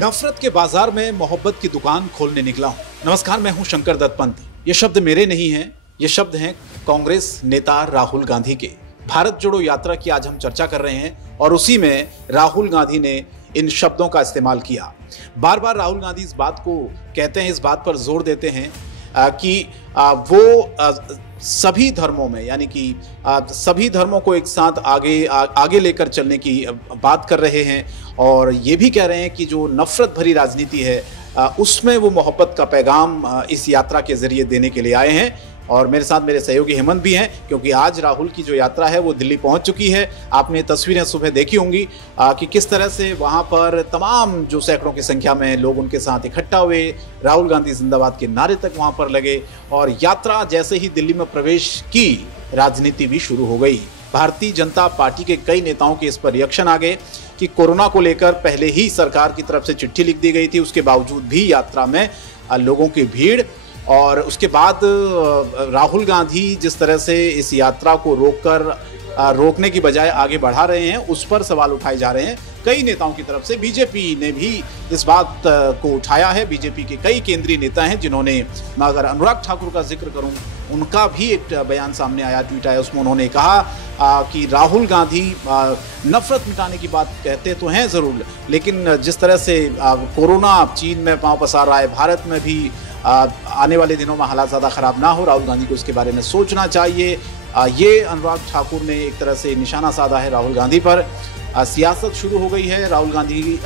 नफरत के बाजार में मोहब्बत की दुकान खोलने निकला हूं। नमस्कार, मैं हूं शंकर दत्त पंत। ये शब्द मेरे नहीं हैं, ये शब्द हैं कांग्रेस नेता राहुल गांधी के। भारत जोड़ो यात्रा की आज हम चर्चा कर रहे हैं और उसी में राहुल गांधी ने इन शब्दों का इस्तेमाल किया। बार बार राहुल गांधी इस बात को कहते हैं, इस बात पर जोर देते हैं कि वो सभी धर्मों में, यानी कि सभी धर्मों को एक साथ आगे लेकर चलने की बात कर रहे हैं और ये भी कह रहे हैं कि जो नफरत भरी राजनीति है उसमें वो मोहब्बत का पैगाम इस यात्रा के जरिए देने के लिए आए हैं। और मेरे साथ मेरे सहयोगी हेमंत भी हैं, क्योंकि आज राहुल की जो यात्रा है वो दिल्ली पहुंच चुकी है। आपने तस्वीरें सुबह देखी होंगी कि किस तरह से वहां पर तमाम जो सैकड़ों की संख्या में लोग उनके साथ इकट्ठा हुए, राहुल गांधी जिंदाबाद के नारे तक वहां पर लगे और यात्रा जैसे ही दिल्ली में प्रवेश की, राजनीति भी शुरू हो गई। भारतीय जनता पार्टी के कई नेताओं के इस पर रिएक्शन आ गए कि कोरोना को लेकर पहले ही सरकार की तरफ से चिट्ठी लिख दी गई थी, उसके बावजूद भी यात्रा में लोगों की भीड़। और उसके बाद राहुल गांधी जिस तरह से इस यात्रा को रोकने की बजाय आगे बढ़ा रहे हैं, उस पर सवाल उठाए जा रहे हैं कई नेताओं की तरफ से। बीजेपी ने भी इस बात को उठाया है। बीजेपी के कई केंद्रीय नेता हैं जिन्होंने, मैं अगर अनुराग ठाकुर का जिक्र करूं, उनका भी एक बयान सामने आया, ट्वीट आया, उसमें उन्होंने कहा कि राहुल गांधी नफरत मिटाने की बात कहते तो हैं ज़रूर, लेकिन जिस तरह से कोरोना चीन में पांव पसार रहा है, भारत में भी आने वाले दिनों में हालात ज़्यादा ख़राब ना हो, राहुल गांधी को इसके बारे में सोचना चाहिए। ये अनुराग ठाकुर ने एक तरह से निशाना साधा है राहुल गांधी पर। सियासत शुरू हो गई है राहुल गांधी।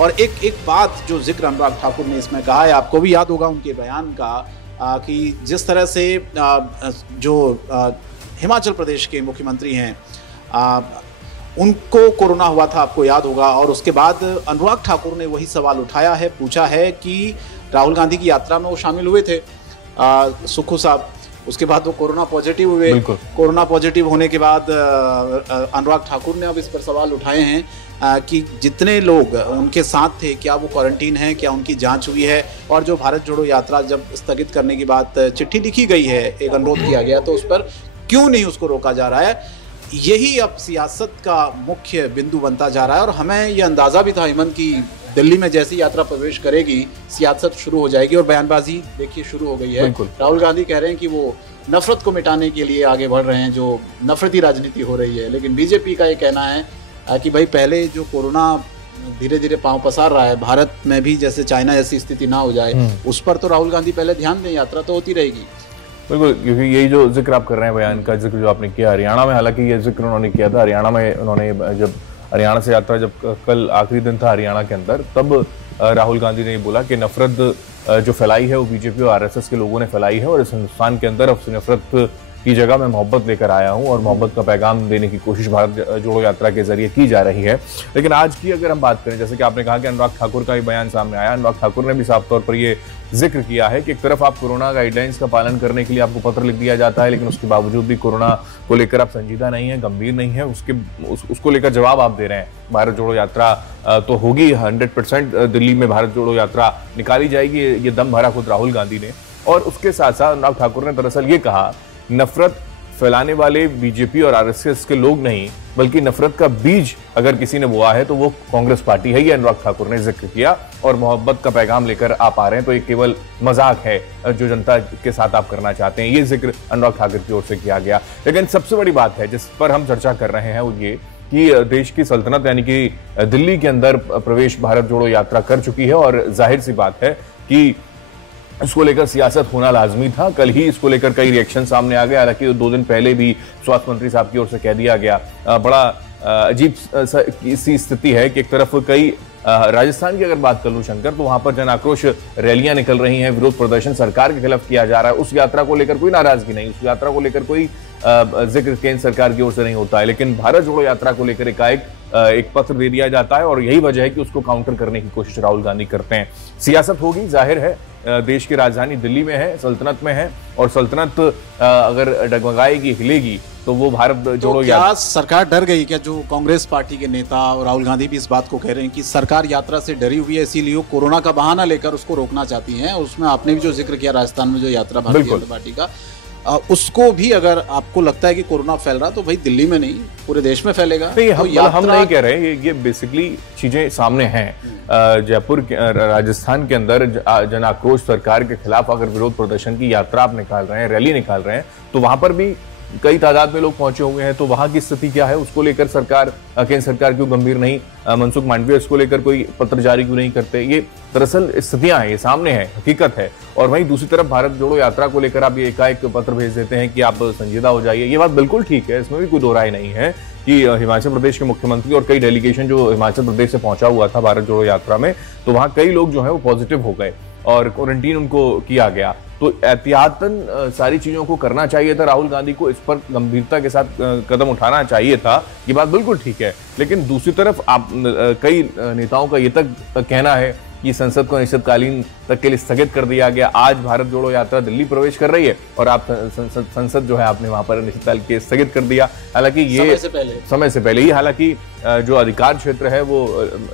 और एक बात जो जिक्र अनुराग ठाकुर ने इसमें कहा है, आपको भी याद होगा उनके बयान का, कि जिस तरह से जो हिमाचल प्रदेश के मुख्यमंत्री हैं उनको कोरोना हुआ था, आपको याद होगा, और उसके बाद अनुराग ठाकुर ने वही सवाल उठाया है, पूछा है कि राहुल गांधी की यात्रा में वो शामिल हुए थे सुक्खू साहब, उसके बाद वो कोरोना पॉजिटिव हुए। कोरोना पॉजिटिव होने के बाद अनुराग ठाकुर ने अब इस पर सवाल उठाए हैं कि जितने लोग उनके साथ थे, क्या वो क्वारंटीन हैं, क्या उनकी जांच हुई है, और जो भारत जोड़ो यात्रा जब स्थगित करने की बात चिट्ठी लिखी गई है, एक अनुरोध किया गया, तो उस पर क्यों नहीं उसको रोका जा रहा है। यही अब सियासत का मुख्य बिंदु बनता जा रहा है। और हमें ये अंदाज़ा भी था हेमंत की दिल्ली में जैसी यात्रा प्रवेश करेगी, सियासत शुरू हो जाएगी और बयानबाजी देखिए शुरू हो गई है। राहुल गांधी कह रहे हैं कि वो नफरत को मिटाने के लिए आगे बढ़ रहे हैं, जो नफरती राजनीति हो रही है। लेकिन बीजेपी का ये कहना है कि भाई पहले जो कोरोना धीरे धीरे पांव पसार रहा है, भारत में भी जैसे चाइना जैसी स्थिति ना हो जाए, उस पर तो राहुल गांधी पहले ध्यान दें, यात्रा तो होती रहेगी। बिल्कुल, क्योंकि यही जो जिक्र आप कर रहे हैं, बयान का जिक्र जो आपने किया हरियाणा में, हालांकि ये जिक्र उन्होंने किया था हरियाणा में, उन्होंने जब हरियाणा से यात्रा, जब कल आखिरी दिन था हरियाणा के अंदर, तब राहुल गांधी ने बोला कि नफरत जो फैलाई है वो बीजेपी और आरएसएस के लोगों ने फैलाई है और इस हिंदुस्तान के अंदर अब नफरत की जगह मैं मोहब्बत लेकर आया हूं और मोहब्बत का पैगाम देने की कोशिश भारत जोड़ो यात्रा के जरिए की जा रही है। लेकिन आज की अगर हम बात करें, जैसे कि आपने कहा कि अनुराग ठाकुर का ये बयान सामने आया, अनुराग ठाकुर ने भी साफ तौर पर ये जिक्र किया है कि एक तरफ आप कोरोना गाइडलाइंस का पालन करने के लिए आपको पत्र लिख दिया जाता है, लेकिन उसके बावजूद भी कोरोना को लेकर आप संजीदा नहीं है, गंभीर नहीं है, उसको लेकर जवाब आप दे रहे हैं। भारत जोड़ो यात्रा तो होगी 100%, दिल्ली में भारत जोड़ो यात्रा निकाली जाएगी, ये दम भरा खुद राहुल गांधी ने। और उसके साथ साथ अनुराग ठाकुर ने दरअसल ये कहा, नफरत फैलाने वाले बीजेपी और आरएसएस के लोग नहीं, बल्कि नफरत का बीज अगर किसी ने बोआ है तो वो कांग्रेस पार्टी है। ये अनुराग ठाकुर ने जिक्र किया और मोहब्बत का पैगाम लेकर आप आ रहे हैं, तो ये केवल मजाक है जो जनता के साथ आप करना चाहते हैं। ये जिक्र अनुराग ठाकुर की ओर से किया गया। लेकिन सबसे बड़ी बात है जिस पर हम चर्चा कर रहे हैं वो ये कि देश की सल्तनत यानी कि दिल्ली के अंदर प्रवेश भारत जोड़ो यात्रा कर चुकी है और जाहिर सी बात है कि इसको लेकर सियासत होना लाजमी था। कल ही इसको लेकर कई रिएक्शन सामने आ गए, हालांकि 2 दिन पहले भी स्वास्थ्य मंत्री साहब की ओर से कह दिया गया। बड़ा अजीब सी स्थिति है कि एक तरफ कई राजस्थान की अगर बात कर लूं शंकर, तो वहां पर जन आक्रोश रैलियां निकल रही हैं, विरोध प्रदर्शन सरकार के खिलाफ किया जा रहा है। उस यात्रा को लेकर कोई नाराजगी नहीं, उस यात्रा को लेकर कोई जिक्र केंद्र सरकार की ओर से नहीं होता है, लेकिन भारत जोड़ो यात्रा को लेकर एकाएक एक पत्र दे दिया जाता है और यही वजह है कि उसको काउंटर करने की कोशिश राहुल गांधी करते हैं। सियासत होगी, जाहिर है, देश की राजधानी दिल्ली में है, सल्तनत में है, और सल्तनत अगर डगमगाएगी, हिलेगी, तो वो भारत जोड़ो तो क्या सरकार डर गई क्या? जो कांग्रेस पार्टी के नेता और राहुल गांधी भी इस बात को कह रहे हैं कि सरकार यात्रा से डरी हुई है, इसीलिए वो कोरोना का बहाना लेकर उसको रोकना चाहती है। उसमें आपने भी जो जिक्र किया राजस्थान में जो यात्रा भारतीय जनता पार्टी का, उसको भी अगर आपको लगता है कि कोरोना फैल रहा तो भाई दिल्ली में नहीं पूरे देश में फैलेगा। नहीं, तो हम नहीं कह रहे, ये बेसिकली चीजें सामने हैं। जयपुर राजस्थान के अंदर जन आक्रोश सरकार के खिलाफ अगर विरोध प्रदर्शन की यात्रा आप निकाल रहे हैं, रैली निकाल रहे हैं, तो वहां पर भी कई तादाद में लोग पहुंचे हुए हैं। तो वहां की स्थिति क्या है, उसको लेकर सरकार, केंद्र सरकार क्यों गंभीर नहीं, मनसुख मांडविया इसको लेकर कोई पत्र जारी क्यों नहीं करते? ये दरअसल स्थितियां हैं, ये सामने है, हकीकत है। और वहीं दूसरी तरफ भारत जोड़ो यात्रा को लेकर आप ये एकाएक पत्र भेज देते हैं कि आप संजीदा हो जाइए। ये बात बिल्कुल ठीक है, इसमें भी कोई दो राय नहीं है कि हिमाचल प्रदेश के मुख्यमंत्री और कई डेलीगेशन जो हिमाचल प्रदेश से पहुंचा हुआ था भारत जोड़ो यात्रा में, तो वहां कई लोग जो है वो पॉजिटिव हो गए और क्वारंटीन उनको किया गया। तो एहतियातन सारी चीजों को करना चाहिए था। राहुल गांधी को इस पर गंभीरता के साथ कदम उठाना चाहिए था, ये बात बिल्कुल ठीक है। लेकिन दूसरी तरफ आप कई नेताओं का ये तक कहना है कि संसद को अनिश्चितकालीन तक के लिए स्थगित कर दिया गया। आज भारत जोड़ो यात्रा दिल्ली प्रवेश कर रही है और आप संसद जो है आपने वहां पर अनिश्चितकाल के स्थगित कर दिया। हालांकि ये समय से पहले ही, हालांकि जो अधिकार क्षेत्र है वो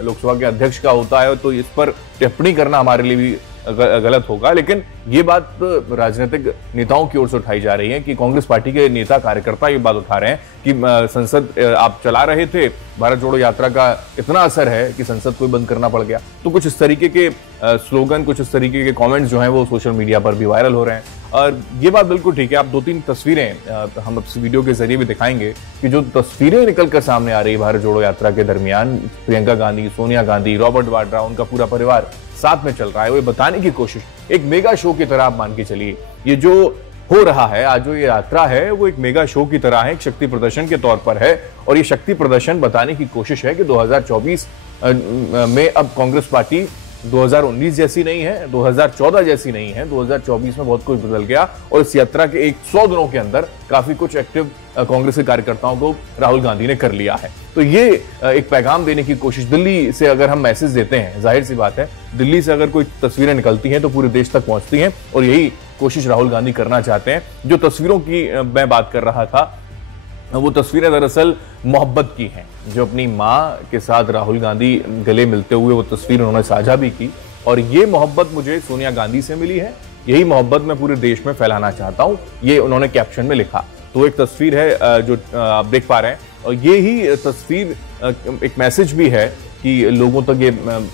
लोकसभा के अध्यक्ष का होता है, तो इस पर टिप्पणी करना हमारे लिए भी गलत होगा। लेकिन ये बात राजनीतिक नेताओं की ओर से उठाई जा रही है कि कांग्रेस पार्टी के नेता कार्यकर्ता ये बात उठा रहे हैं कि संसद आप चला रहे थे, भारत जोड़ो यात्रा का इतना असर है कि संसद को बंद करना पड़ गया। तो कुछ इस तरीके के स्लोगन, कुछ इस तरीके के कमेंट्स जो हैं वो सोशल मीडिया पर भी वायरल हो रहे हैं। और ये बात बिल्कुल ठीक है। आप 2-3 तस्वीरें हम इस वीडियो के जरिए भी दिखाएंगे कि जो तस्वीरें निकलकर सामने आ रही है भारत जोड़ो यात्रा के दरमियान, प्रियंका गांधी, सोनिया गांधी, रॉबर्ट वाड्रा, उनका पूरा परिवार साथ में चल रहा है, वो बताने की कोशिश, एक मेगा शो की तरह आप मान के चलिए। ये जो हो रहा है आज, जो ये यात्रा है, वो एक मेगा शो की तरह है, एक शक्ति प्रदर्शन के तौर पर है। और ये शक्ति प्रदर्शन बताने की कोशिश है कि 2024 में अब कांग्रेस पार्टी 2019 जैसी नहीं है, 2014 जैसी नहीं है। 2024 में बहुत कुछ बदल गया और इस यात्रा के 100 दिनों के अंदर काफी कुछ एक्टिव कांग्रेस के कार्यकर्ताओं को राहुल गांधी ने कर लिया है। तो ये एक पैगाम देने की कोशिश, दिल्ली से अगर हम मैसेज देते हैं, जाहिर सी बात है दिल्ली से अगर कोई तस्वीरें निकलती हैं तो पूरे देश तक पहुंचती हैं, और यही कोशिश राहुल गांधी करना चाहते हैं। जो तस्वीरों की मैं बात कर रहा था, वो तस्वीरें दरअसल मोहब्बत की हैं। जो अपनी माँ के साथ राहुल गांधी गले मिलते हुए वो तस्वीर उन्होंने साझा भी की, और ये मोहब्बत मुझे सोनिया गांधी से मिली है, यही मोहब्बत मैं पूरे देश में फैलाना चाहता हूँ, ये उन्होंने कैप्शन में लिखा। तो एक तस्वीर है जो आप देख पा रहे हैं, और ये ही तस्वीर एक मैसेज भी है कि लोगों तक ये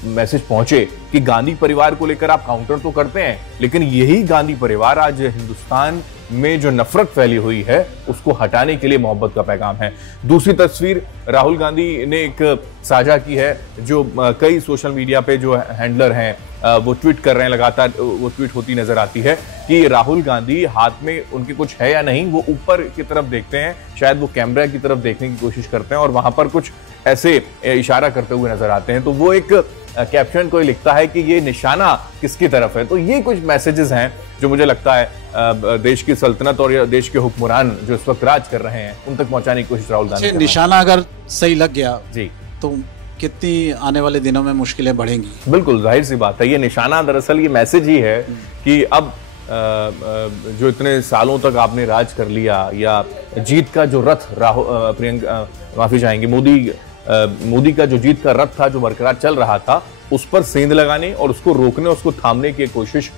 मैसेज पहुंचे कि गांधी परिवार को लेकर आप काउंटर तो करते हैं, लेकिन यही गांधी परिवार आज हिंदुस्तान में जो नफरत फैली हुई है उसको हटाने के लिए मोहब्बत का पैगाम है। दूसरी तस्वीर राहुल गांधी ने एक साझा की है, जो कई सोशल मीडिया पे जो हैंडलर हैं वो ट्वीट कर रहे हैं, लगातार वो ट्वीट होती नजर आती है कि राहुल गांधी हाथ में उनके कुछ है या नहीं, वो ऊपर की तरफ देखते हैं, शायद वो कैमरा की तरफ देखने की कोशिश करते हैं और वहां पर कुछ ऐसे इशारा करते हुए नजर आते हैं। तो वो एक कैप्शन कोई लिखता है कि ये निशाना किसकी तरफ है। तो ये कुछ मैसेजेस हैं जो मुझे लगता है देश की सल्तनत और देश के हुक्मरान जो इस वक्त राज कर रहे हैं उन तक पहुंचाने की कोशिश राहुल गांधी। निशाना अगर सही लग गया जी तो कितनी आने वाले दिनों में मुश्किलें बढ़ेंगी। बिल्कुल जाहिर सी बात है। ये निशाना दरअसल ये मैसेज ही है कि अब जो इतने सालों तक आपने राज कर लिया, या जीत का जो रथ प्रियंका माफी चाहेंगे मोदी का जो जीत का रथ था जो बरकरार चल रहा था, उस पर सेंध लगाने और उसको रोकने, उसको थामने की कोशिश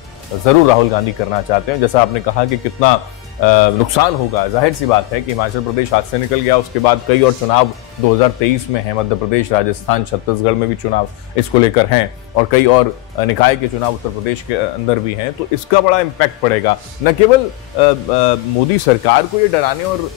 जरूर राहुल गांधी करना चाहते हैं। जैसा आपने कहा कि कितना नुकसान होगा, जाहिर सी बात है कि हिमाचल प्रदेश हाथ से निकल गया, उसके बाद कई और चुनाव 2023 में हैं, मध्य प्रदेश, राजस्थान, छत्तीसगढ़ में भी चुनाव इसको लेकर हैं, और कई और निकाय के चुनाव उत्तर प्रदेश के अंदर भी हैं। तो इसका बड़ा इम्पैक्ट पड़ेगा। न केवल मोदी सरकार को ये डराने और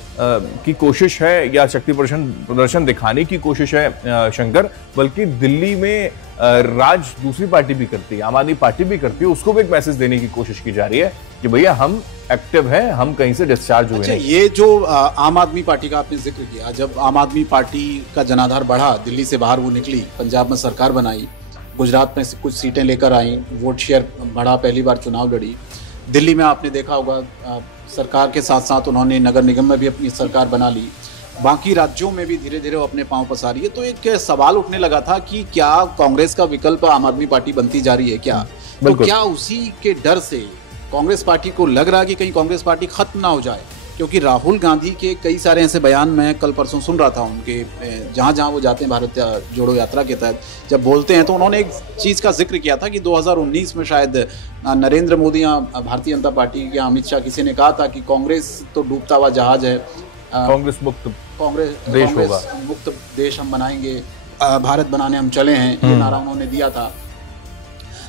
की कोशिश है या शक्ति प्रदर्शन दिखाने की कोशिश है शंकर, बल्कि दिल्ली में राज दूसरी पार्टी भी करती है, आम आदमी पार्टी भी करती है, उसको भी एक मैसेज देने की कोशिश की जा रही है कि भैया हम एक्टिव हैं, हम कहीं से डिस्चार्ज हुए नहीं। ये जो आम आदमी पार्टी का आपने जिक्र किया, जब आम आदमी पार्टी का जनाधार बढ़ा, दिल्ली से बाहर वो निकली, पंजाब में सरकार बनाई, गुजरात में कुछ सीटें लेकर आई, वोट शेयर बढ़ा, पहली बार चुनाव लड़ी, दिल्ली में आपने देखा होगा सरकार के साथ साथ उन्होंने नगर निगम में भी अपनी सरकार बना ली, बाकी राज्यों में भी धीरे धीरे वो अपने पांव पसारी है। तो एक सवाल उठने लगा था कि क्या कांग्रेस का विकल्प आम आदमी पार्टी बनती जा रही है क्या? तो क्या उसी के डर से कांग्रेस पार्टी को लग रहा है कि कहीं कांग्रेस पार्टी खत्म ना हो जाए, क्योंकि राहुल गांधी के कई सारे ऐसे बयान मैं कल परसों सुन रहा था उनके, जहाँ जहाँ वो जाते हैं भारत जोड़ो यात्रा के तहत जब बोलते हैं, तो उन्होंने एक चीज़ का जिक्र किया था कि 2019 में शायद नरेंद्र मोदी या भारतीय जनता पार्टी या अमित शाह किसी ने कहा था कि कांग्रेस तो डूबता हुआ जहाज है, कांग्रेस मुक्त देश हम बनाएंगे, भारत बनाने हम चले हैं, ये नारा उन्होंने दिया था।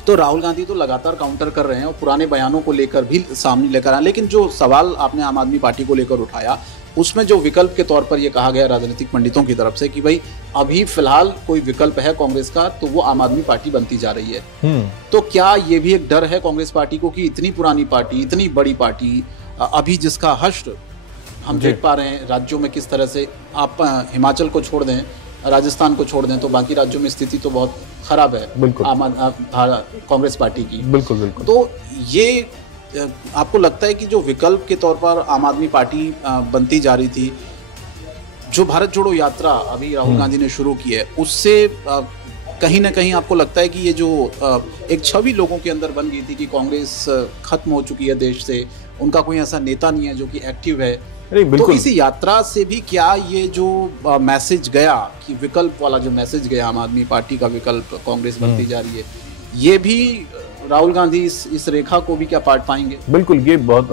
तो राहुल गांधी तो लगातार काउंटर कर रहे हैं और पुराने बयानों को लेकर भी सामने लेकर आए, लेकिन जो सवाल आपने आम आदमी पार्टी को लेकर उठाया उसमें जो विकल्प के तौर पर यह कहा गया राजनीतिक पंडितों की तरफ से कि भाई अभी फिलहाल कोई विकल्प है कांग्रेस का तो वो आम आदमी पार्टी बनती जा रही है। तो क्या ये भी एक डर है कांग्रेस पार्टी को कि इतनी पुरानी पार्टी, इतनी बड़ी पार्टी, अभी जिसका हश्र हम देख पा रहे हैं राज्यों में किस तरह से, आप हिमाचल को छोड़ दें, राजस्थान को छोड़ दें तो बाकी राज्यों में स्थिति तो बहुत खराब है कांग्रेस पार्टी की। बिल्कुल बिल्कुल। तो ये आपको लगता है कि जो विकल्प के तौर पर आम आदमी पार्टी बनती जा रही थी, जो भारत जोड़ो यात्रा अभी राहुल गांधी ने शुरू की है, उससे कहीं ना कहीं आपको लगता है कि ये जो एक छवि लोगों के अंदर बन गई थी कि कांग्रेस खत्म हो चुकी है देश से, उनका कोई ऐसा नेता नहीं है जो कि एक्टिव है, तो इसी यात्रा से भी क्या ये जो मैसेज गया कि विकल्प वाला जो मैसेज गया आम आदमी पार्टी का विकल्प कांग्रेस बनती जा रही है, ये भी राहुल गांधी इस रेखा को भी क्या पाट पाएंगे? बिल्कुल, ये बहुत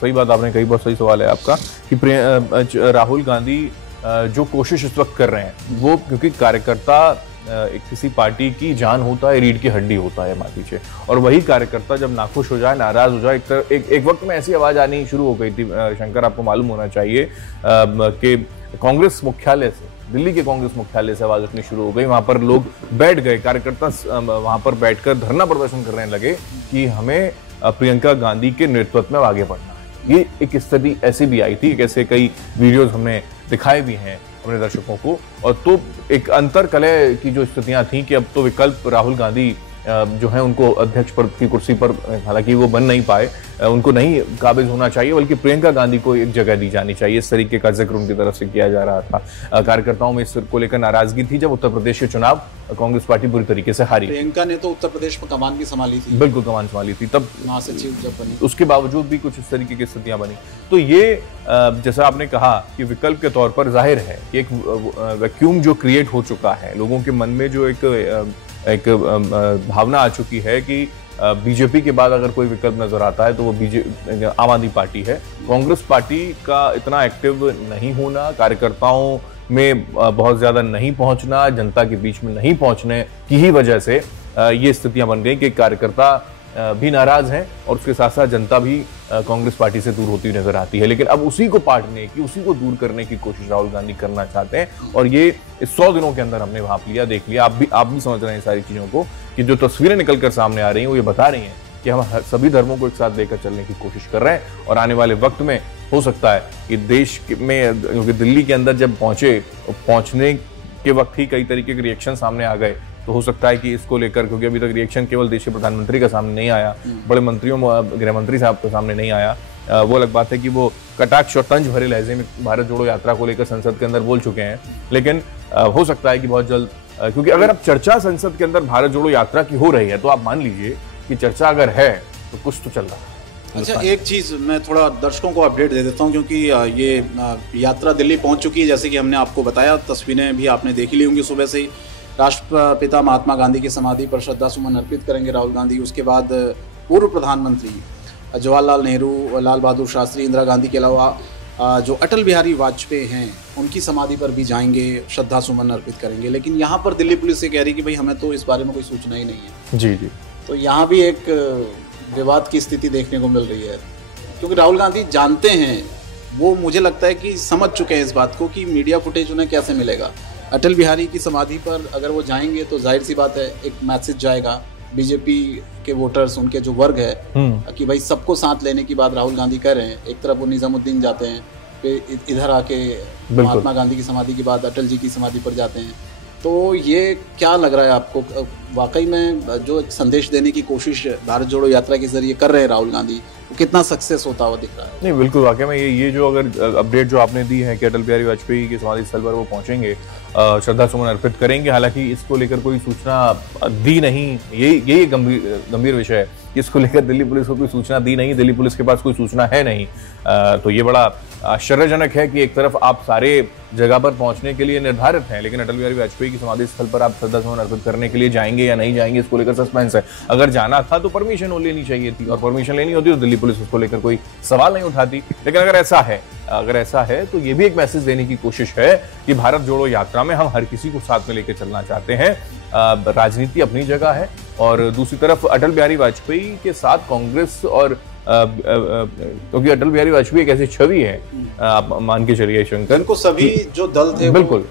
सही बात आपने कही, बहुत सही सवाल है आपका कि राहुल गांधी जो कोशिश इस वक्त कर रहे हैं वो, क्योंकि कार्यकर्ता किसी पार्टी की जान होता है, रीढ़ की हड्डी होता है मान लीजिए, और वही कार्यकर्ता जब नाखुश हो जाए, नाराज हो जाए, एक वक्त में ऐसी आवाज आनी शुरू हो गई थी शंकर, आपको मालूम होना चाहिए कि कांग्रेस मुख्यालय से, दिल्ली के कांग्रेस मुख्यालय से आवाज उठनी शुरू हो गई, वहां पर लोग बैठ गए, कार्यकर्ता वहां पर बैठकर धरना प्रदर्शन करने लगे कि हमें प्रियंका गांधी के नेतृत्व में आगे बढ़ना है। ये एक स्थिति ऐसी भी आई थी, ऐसे कई वीडियोज हमने दिखाए भी हैं अपने दर्शकों को, और तो एक अंतर कलह की जो स्थितियां थी कि अब तो विकल्प राहुल गांधी जो है उनको अध्यक्ष पद की कुर्सी पर, हालांकि वो बन नहीं पाए, उनको नहीं काबिज होना चाहिए, बल्कि प्रियंका गांधी को एक जगह दी जानी चाहिए, इस तरीके का जिक्र उनकी तरफ से किया जा रहा था। कार्यकर्ताओं में इस को लेकर नाराजगी थी जब उत्तर प्रदेश के चुनाव कांग्रेस पार्टी बुरी तरीके से हारी। प्रियंका ने तो उत्तर प्रदेश में कमान भी संभाली थी, बिल्कुल कमान संभाली थी, तब महासचिव जब बनी, उसके बावजूद भी कुछ इस तरीके की स्थितियां बनी। तो ये जैसा आपने कहा कि विकल्प के तौर पर जाहिर है कि एक वैक्यूम जो क्रिएट हो चुका है, लोगों के मन में जो एक भावना आ चुकी है कि बीजेपी के बाद अगर कोई विकल्प नजर आता है तो वो आम आदमी पार्टी है। कांग्रेस पार्टी का इतना एक्टिव नहीं होना, कार्यकर्ताओं में बहुत ज्यादा नहीं पहुंचना, जनता के बीच में नहीं पहुंचने की ही वजह से ये स्थितियां बन गई कि कार्यकर्ता भी नाराज हैं और उसके साथ साथ जनता भी कांग्रेस पार्टी से दूर होती नजर आती है। लेकिन अब उसी को पाटने की, उसी को दूर करने की कोशिश राहुल गांधी करना चाहते हैं, और ये इस 100 दिनों के अंदर हमने भांप लिया, देख लिया, आप भी समझ रहे हैं सारी चीजों को, कि जो तस्वीरें निकल कर सामने आ रही हैं वो ये बता रही हैं कि हम सभी धर्मों को एक साथ लेकर चलने की कोशिश कर रहे हैं, और आने वाले वक्त में हो सकता है कि देश में, क्योंकि दिल्ली के अंदर जब पहुंचने के वक्त ही कई तरीके के रिएक्शन सामने आ गए, तो हो सकता है कि इसको लेकर, क्योंकि अभी तक रिएक्शन केवल देश के प्रधानमंत्री का सामने नहीं आया, बड़े मंत्रियों, गृह मंत्री साहब के सामने नहीं आया, वो अलग बात है कि वो कटाक्ष और तंज भरे लहजे में भारत जोड़ो यात्रा को लेकर संसद के अंदर बोल चुके हैं, लेकिन हो सकता है कि बहुत जल्द, क्योंकि अगर अब चर्चा संसद के अंदर भारत जोड़ो यात्रा की हो रही है तो आप मान लीजिए कि चर्चा अगर है तो कुछ तो चल रहा है। अच्छा, एक चीज़ मैं थोड़ा दर्शकों को अपडेट दे देता हूं, क्योंकि ये यात्रा दिल्ली पहुंच चुकी है, जैसे कि हमने आपको बताया, तस्वीरें भी आपने देखी ली होंगी सुबह से ही। राष्ट्रपिता महात्मा गांधी की समाधि पर श्रद्धा सुमन अर्पित करेंगे राहुल गांधी। उसके बाद पूर्व प्रधानमंत्री जवाहरलाल नेहरू, लाल बहादुर शास्त्री, इंदिरा गांधी के अलावा जो अटल बिहारी वाजपेयी हैं उनकी समाधि पर भी जाएंगे, श्रद्धा सुमन अर्पित करेंगे। लेकिन यहाँ पर दिल्ली पुलिस से कह रही कि भाई हमें तो इस बारे में कोई सूचना ही नहीं है। जी जी। तो यहाँ भी एक विवाद की स्थिति देखने को मिल रही है, क्योंकि राहुल गांधी जानते हैं, वो मुझे लगता है कि समझ चुके हैं इस बात को कि मीडिया फुटेज उन्हें कैसे मिलेगा। अटल बिहारी की समाधि पर अगर वो जाएंगे तो जाहिर सी बात है एक मैसेज जाएगा बीजेपी के वोटर्स, उनके जो वर्ग है, कि भाई सबको साथ लेने की बात राहुल गांधी कह रहे हैं। एक तरफ वो निजामुद्दीन जाते हैं, फिर इधर आके महात्मा गांधी की समाधि के बाद अटल जी की समाधि पर जाते हैं। तो ये क्या लग रहा है आपको, वाकई में जो संदेश देने की कोशिश भारत जोड़ो यात्रा के जरिए कर रहे हैं राहुल गांधी, वो कितना सक्सेस होता हुआ दिख रहा है? नहीं, बिल्कुल वाकई में ये जो अगर अपडेट जो आपने दी है कि अटल बिहारी वाजपेयी के समाधि स्थल पर वो पहुंचेंगे, श्रद्धा सुमन अर्पित करेंगे, हालांकि इसको लेकर कोई सूचना दी नहीं, यही गंभीर विषय है। इसको लेकर दिल्ली पुलिस को कोई सूचना दी नहीं, दिल्ली पुलिस के पास कोई सूचना है नहीं। तो ये बड़ा आश्चर्यजनक है कि एक तरफ आप सारे जगह पर पहुंचने के लिए निर्धारित हैं, लेकिन अटल बिहारी वाजपेयी की समाधि स्थल पर आप श्रद्धा सुमन अर्पित करने के लिए जाएंगे या नहीं जाएंगे, इसको लेकर सस्पेंस है। अगर जाना था तो परमिशन लेनी चाहिए थी, और परमिशन लेनी होती तो दिल्ली पुलिस उसको लेकर कोई सवाल नहीं उठाती। लेकिन अगर ऐसा है तो ये भी एक मैसेज देने की कोशिश है कि भारत जोड़ो यात्रा में हम हर किसी को साथ में लेकर चलना चाहते हैं। राजनीति अपनी जगह है, और दूसरी तरफ अटल बिहारी वाजपेयी के साथ कांग्रेस और क्योंकि अटल बिहारी वाजपेयी एक ऐसी छवि है, आप मान के चलिए शंकर, उनको सभी जो दल थे बिल्कुल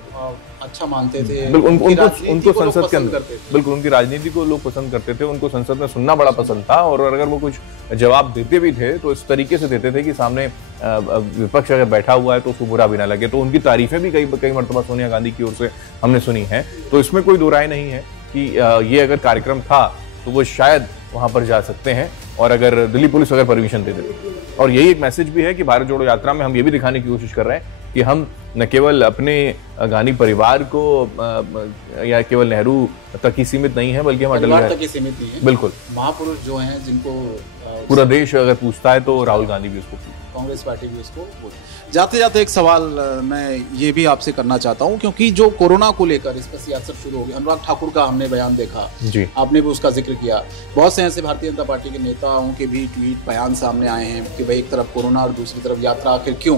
अच्छा मानते थे, उनको संसद के अंदर बिल्कुल उनकी राजनीति को लोग पसंद करते थे, उनको संसद में सुनना बड़ा पसंद था। और अगर वो कुछ जवाब देते भी थे तो इस तरीके से देते थे कि सामने विपक्ष अगर बैठा हुआ है तो उसको बुरा भी ना लगे। तो उनकी तारीफें भी कई मर्तबा सोनिया गांधी की ओर से हमने सुनी है। तो इसमें कोई दो राय नहीं है कि ये अगर कार्यक्रम था तो वो शायद वहां पर जा सकते हैं, और अगर दिल्ली पुलिस अगर परमिशन दे देती। और यही एक मैसेज भी है कि भारत जोड़ो यात्रा में हम ये भी दिखाने की कोशिश कर रहे हैं कि हम न केवल अपने गांधी परिवार को या केवल नेहरू तक ही सीमित नहीं है, बल्कि हम अटल बिहारी तक ही सीमित नहीं है। बिल्कुल, महापुरुष जो हैं जिनको पूरा देश अगर पूछता है तो राहुल गांधी भी उसको, कांग्रेस पार्टी भी उसको बोले। जाते जाते एक सवाल मैं ये भी आपसे करना चाहता हूं, क्योंकि जो कोरोना को लेकर इस पर सियासत शुरू हो गई, अनुराग ठाकुर का हमने बयान देखा जी, आपने भी उसका जिक्र किया, बहुत से ऐसे भारतीय जनता पार्टी के नेताओं के भी ट्वीट बयान सामने आए हैं कि भाई एक तरफ कोरोना और दूसरी तरफ यात्रा, आखिर क्यों?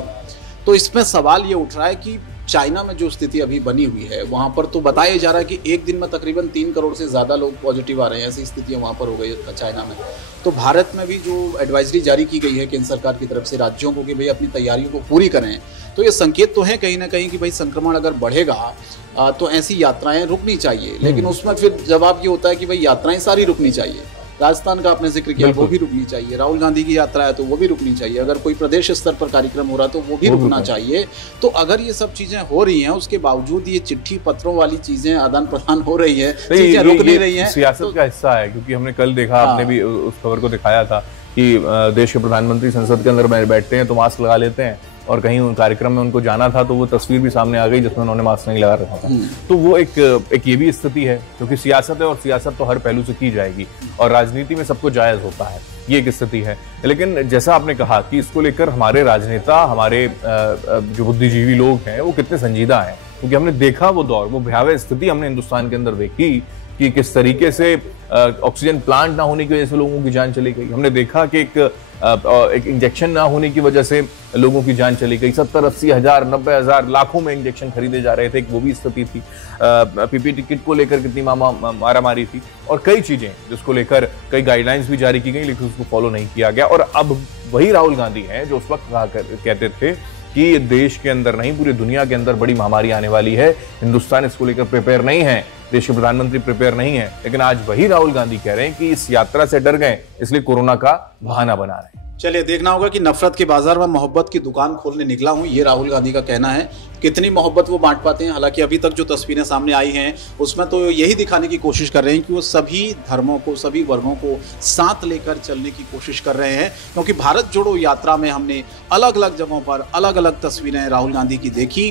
तो इसमें सवाल ये उठ रहा है कि चाइना में जो स्थिति अभी बनी हुई है वहां पर तो बताया जा रहा है कि एक दिन में तकरीबन 3 करोड़ से ज़्यादा लोग पॉजिटिव आ रहे हैं, ऐसी स्थितियां वहां पर हो गई चाइना में। तो भारत में भी जो एडवाइजरी जारी की गई है केंद्र सरकार की तरफ से राज्यों को कि भाई अपनी तैयारियों को पूरी करें, तो ये संकेत तो है कहीं ना कहीं कि भाई संक्रमण अगर बढ़ेगा तो ऐसी यात्राएं रुकनी चाहिए। लेकिन उसमें फिर जवाब ये होता है कि भाई यात्राएं सारी रुकनी चाहिए। राजस्थान का आपने जिक्र किया, वो भी रुकनी चाहिए। राहुल गांधी की यात्रा है तो वो भी रुकनी चाहिए। अगर कोई प्रदेश स्तर पर कार्यक्रम हो रहा है तो वो भी रुकना चाहिए। तो अगर ये सब चीजें हो रही हैं, उसके बावजूद ये चिट्ठी पत्रों वाली चीजें आदान प्रदान हो रही है, चीजें रुक नहीं रही हैं, सियासत का हिस्सा है। क्योंकि हमने कल देखा, आपने भी उस खबर को दिखाया था कि देश के प्रधानमंत्री संसद के अंदर बैठते हैं तो मास्क लगा लेते हैं, और कहीं उन कार्यक्रम में उनको जाना था तो वो तस्वीर भी सामने आ गई जिसमें उन्होंने मास्क नहीं लगा रखा था। तो वो एक ये भी स्थिति है, क्योंकि सियासत है और सियासत तो हर पहलू से की जाएगी, और राजनीति में सब कुछ जायज होता है, ये एक स्थिति है। लेकिन जैसा आपने कहा कि इसको लेकर हमारे राजनेता, हमारे जो बुद्धिजीवी लोग हैं वो कितने संजीदा हैं, क्योंकि हमने देखा वो दौर, वो भयावह स्थिति हमने हिंदुस्तान के अंदर देखी कि किस तरीके से ऑक्सीजन प्लांट ना होने की वजह से लोगों की जान चली गई। हमने देखा कि एक इंजेक्शन ना होने की वजह से लोगों की जान चली गई। 70-80 हज़ार, 90 हज़ार, लाखों में इंजेक्शन खरीदे जा रहे थे, वो भी स्थिति थी। पीपीटी किट को लेकर कितनी मारामारी थी, और कई चीजें जिसको लेकर कई गाइडलाइंस भी जारी की गई, लेकिन उसको फॉलो नहीं किया गया। और अब वही राहुल गांधी हैं जो उस वक्त कहते थे कि देश के अंदर नहीं, पूरी दुनिया के अंदर बड़ी महामारी आने वाली है, हिंदुस्तान इसको लेकर प्रिपेयर नहीं है, देश के प्रधानमंत्री प्रिपेयर नहीं है। लेकिन आज वही राहुल गांधी कह रहे हैं कि इस यात्रा से डर गए, इसलिए कोरोना का बहाना बना रहे हैं। चलिए, देखना होगा कि नफरत के बाजार में मोहब्बत की दुकान खोलने निकला हूं, ये राहुल गांधी का कहना है। कितनी मोहब्बत वो बांट पाते हैं? हालांकि अभी तक जो तस्वीरें सामने आई हैं उसमें तो यही दिखाने की कोशिश कर रहे हैं कि वो सभी धर्मों को, सभी वर्गों को साथ लेकर चलने की कोशिश कर रहे हैं। क्योंकि भारत जोड़ो यात्रा में हमने अलग अलग जगहों पर अलग अलग तस्वीरें राहुल गांधी की देखी।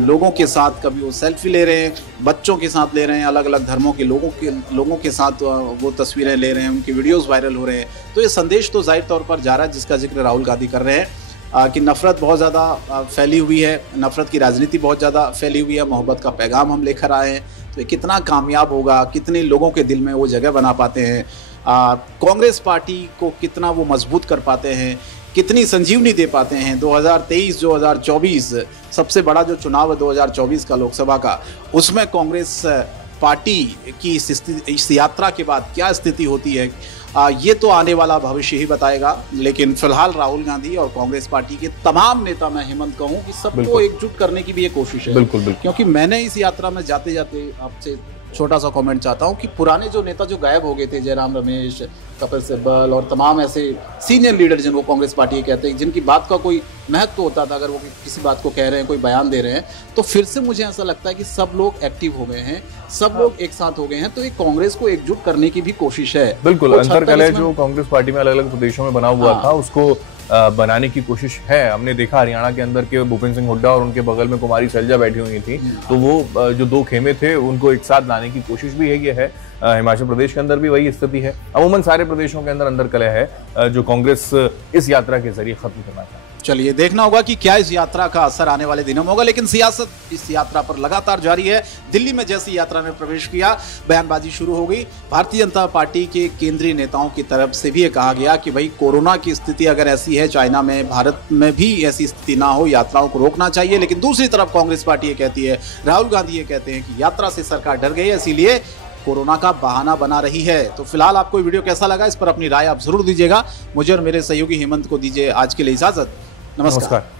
लोगों के साथ कभी वो सेल्फी ले रहे हैं, बच्चों के साथ ले रहे हैं, अलग अलग धर्मों के लोगों के साथ वो तस्वीरें ले रहे हैं, उनकी वीडियोज़ वायरल हो रहे हैं। तो ये संदेश तो जाहिर तौर पर जा रहा है, जिसका जिक्र राहुल गांधी कर रहे हैं कि नफरत बहुत ज़्यादा फैली हुई है, नफरत की राजनीति बहुत ज़्यादा फैली हुई है, मोहब्बत का पैगाम हम लेकर आए हैं। तो कितना कामयाब होगा, कितने लोगों के दिल में वो जगह बना पाते हैं, कांग्रेस पार्टी को कितना वो मजबूत कर पाते हैं, कितनी संजीवनी दे पाते हैं। 2023-2024 सबसे बड़ा जो चुनाव है 2024 का लोकसभा का, उसमें कांग्रेस पार्टी की इस यात्रा के बाद क्या स्थिति होती है, ये तो आने वाला भविष्य ही बताएगा। लेकिन फिलहाल राहुल गांधी और कांग्रेस पार्टी के तमाम नेता, मैं हेमंत कहूँ कि सबको एकजुट करने की भी ये कोशिश है। बिल्कुल। क्योंकि मैंने इस यात्रा में जाते जाते आपसे छोटा सा कमेंट चाहता हूं कि पुराने जो नेता जो गायब हो गए थे, जयराम रमेश, कपिल सिब्बल और तमाम ऐसे सीनियर लीडर जिनको कांग्रेस पार्टी कहते हैं, जिनकी बात का कोई महत्व होता था, अगर वो किसी बात को कह रहे हैं, कोई बयान दे रहे हैं, तो फिर से मुझे ऐसा लगता है कि सब लोग एक्टिव हो गए हैं, सब लोग एक साथ हो गए हैं, तो एक कांग्रेस को एकजुट करने की भी कोशिश है। बिल्कुल, अंतर्कलह जो कांग्रेस पार्टी में अलग अलग प्रदेशों में बना हुआ था, उसको बनाने की कोशिश है। हमने देखा हरियाणा के अंदर के भूपेंद्र सिंह हुड्डा और उनके बगल में कुमारी सैलजा बैठी हुई थी, तो वो जो दो खेमे थे उनको एक साथ लाने की कोशिश भी है। ये है हिमाचल प्रदेश के अंदर भी वही स्थिति है। अमूमन सारे प्रदेशों के अंदर अंतर्कलह है जो कांग्रेस इस यात्रा के जरिए खत्म करना चाहती है। चलिए देखना होगा कि क्या इस यात्रा का असर आने वाले दिनों में होगा, लेकिन सियासत इस यात्रा पर लगातार जारी है। दिल्ली में जैसी यात्रा ने प्रवेश किया, बयानबाजी शुरू हो गई। भारतीय जनता पार्टी के केंद्रीय नेताओं की तरफ से भी ये कहा गया कि भाई कोरोना की स्थिति अगर ऐसी है चाइना में, भारत में भी ऐसी स्थिति ना हो, यात्राओं को रोकना चाहिए। लेकिन दूसरी तरफ कांग्रेस पार्टी ये कहती है, राहुल गांधी ये कहते हैं कि यात्रा से सरकार डर गई है, इसीलिए कोरोना का बहाना बना रही है। तो फिलहाल आपको वीडियो कैसा लगा, इस पर अपनी राय आप जरूर दीजिएगा। मुझे और मेरे सहयोगी हेमंत को दीजिए आज के लिए इजाजत। नमस्कार।